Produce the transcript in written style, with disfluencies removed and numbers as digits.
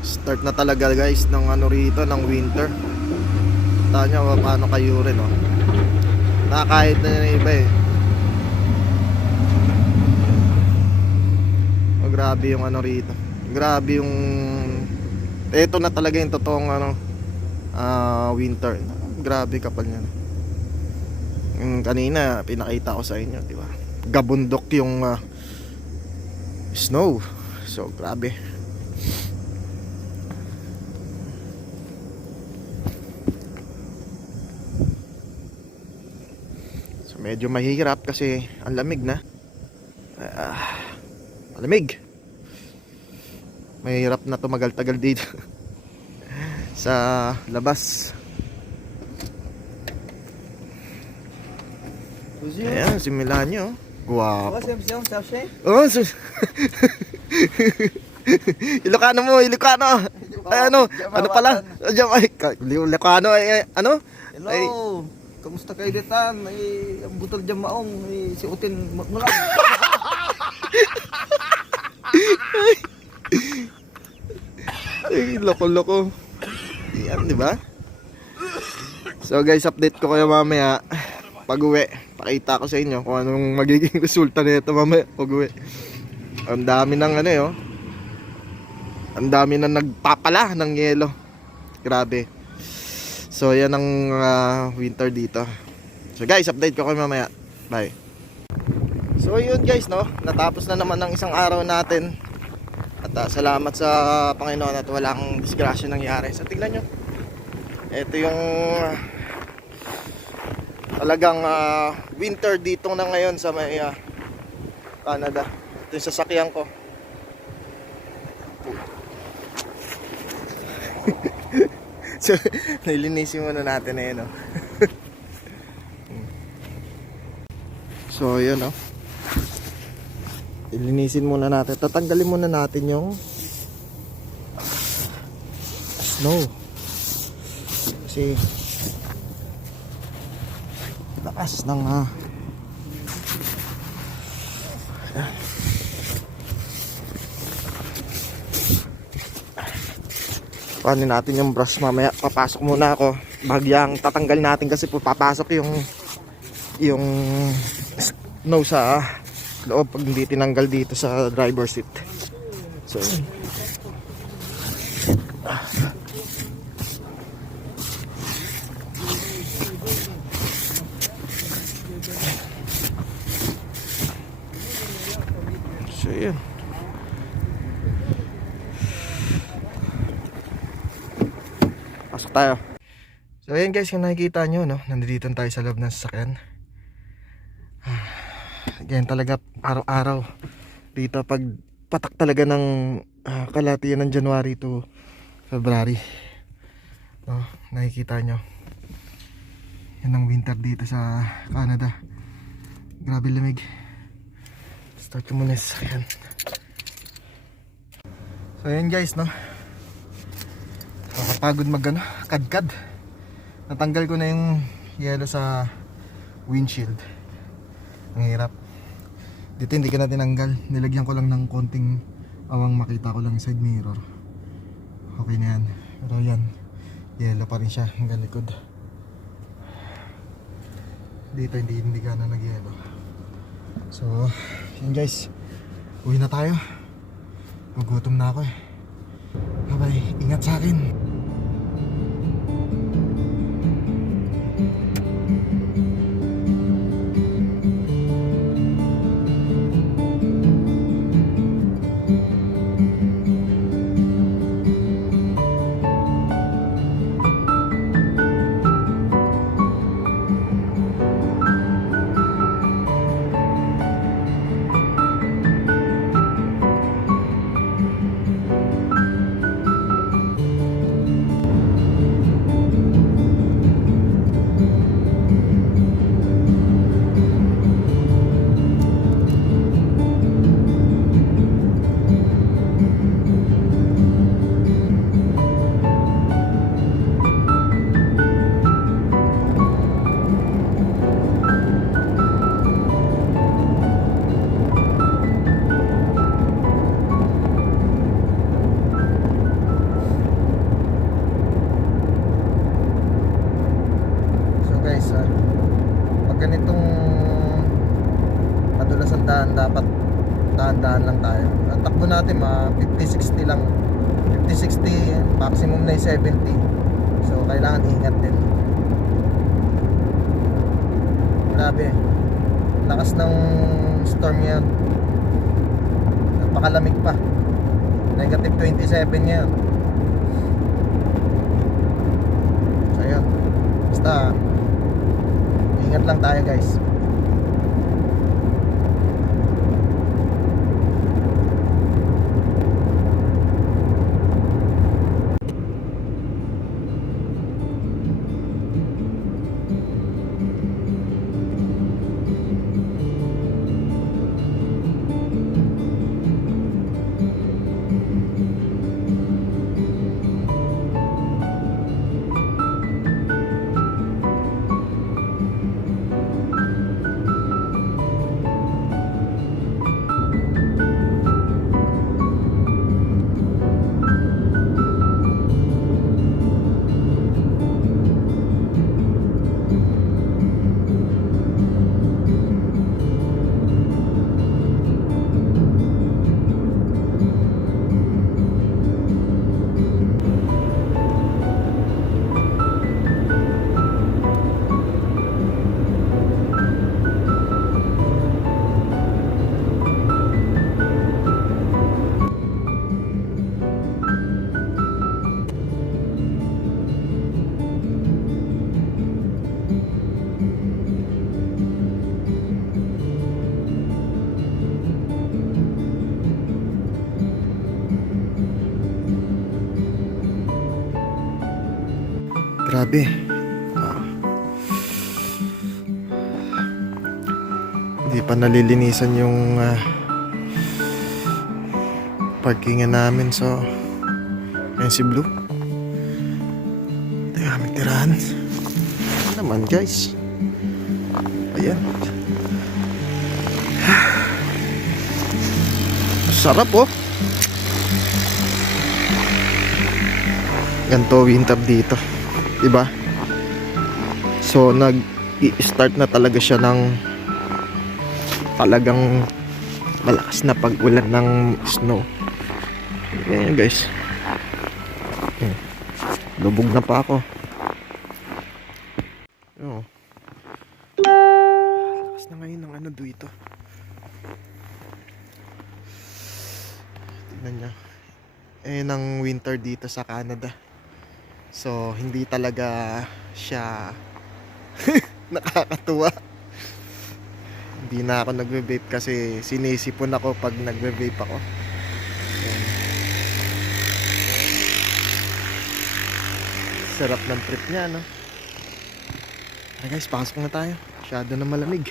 Start na talaga guys ng ano rito, ng winter. Tanya paano kayo rin oh. Nakakahit na yung iba eh. Oh, grabe yung ano rito. Grabe yung ito na talaga yung totoong ano winter. Grabe kapal niya. Kanina pinakita ko sa inyo, di ba? Gabundok yung snow. So grabe. So medyo mahihirap kasi ang lamig na. Malamig. Mahirap na tumagal-tagal dito sa labas. Ayan, si Milanyo. Guwapo. Oh, Ilocano mo, Ilocano. Ay, ano pala? Ilocano, ay, ano? Hello. Ay, Kamusta kayo ditan? Ay, ang butol dyan maong. Ay, si Utin mula. ay, loko-loko. Yan, di ba? So guys, update ko kayo mamaya pag-uwi. Pakita ko sa inyo kung anong magiging resulta nito mamaya pag-uwi. Ang dami ng ano eh, oh. Ang dami na nagpapala ng yelo. Grabe. So yan ang winter dito. So guys, update ko kayo mamaya. Bye. So yun guys, no, natapos na naman ng isang araw natin. At salamat sa Panginoon at walang disgrasya nangyari. So tignan nyo, ito yung talagang winter dito na ngayon sa may Canada. Ito yung sasakyan ko. So nilinisin muna natin eh, no? So yun, no, ilinisin muna natin. Tatanggalin muna natin yung snow kasi lakas ng paano natin yung brush mamaya. Papasok muna ako. Bagyang tatanggal natin kasi papasok yung snow sa loob pag hindi tinanggal dito sa driver seat. So yun. Pasok tayo. So ayan guys, kung nakikita nyo, no, nandito tayo sa loob ng sasakyan. Ganyan talaga araw-araw dito pag patak talaga ng kalahatian ng January to February. No, nakikita nyo. Yan ang winter dito sa Canada. Grabe lamig. Start ko muna sa sasakyan. So ayan guys, no, nakapagod kadkad. Natanggal ko na yung yelo sa windshield. Ang hirap. Dito hindi ko na tinanggal. Nilagyan ko lang ng konting awang makita ko lang side mirror. Okay na yan. Pero yan, yelo pa rin siya hanggang likod. Dito hindi ka na nagyelo. So yan guys, uwi na tayo. Magutom na ako eh. Bye bye, ingat sa akin. guys, pag ganitong madulas ang daan, dapat dahan-dahan lang tayo. Ang takbo natin 50-60 lang, 50-60, maximum na 70. So kailangan ingat din. Grabe, lakas ng storm yan. Napakalamig pa, negative 27 yan. So yun, basta ingat lang tayo guys. Grabe. Hindi pa nalilinisan yung parkingan namin. So, ayun si Blue. Ito yung aming tirahan. Ano naman guys. Ayan. Sarap oh. Ganto winter dito, diba? So nag-i-start na talaga siya ng talagang malakas na pag-ulan ng snow. Ganyan guys. Lubog na pa ako. Oh. Lakas na ngayon ng ano dito. Tingnan niya. Ng winter dito sa Canada. So, hindi talaga siya nakakatuwa. Hindi na ako nagve-vape kasi sinisipon ako pag nagve-vape ako. Ayan. Sarap ng trip niya, no? Tara guys, pasok na tayo. Masyado na malamig.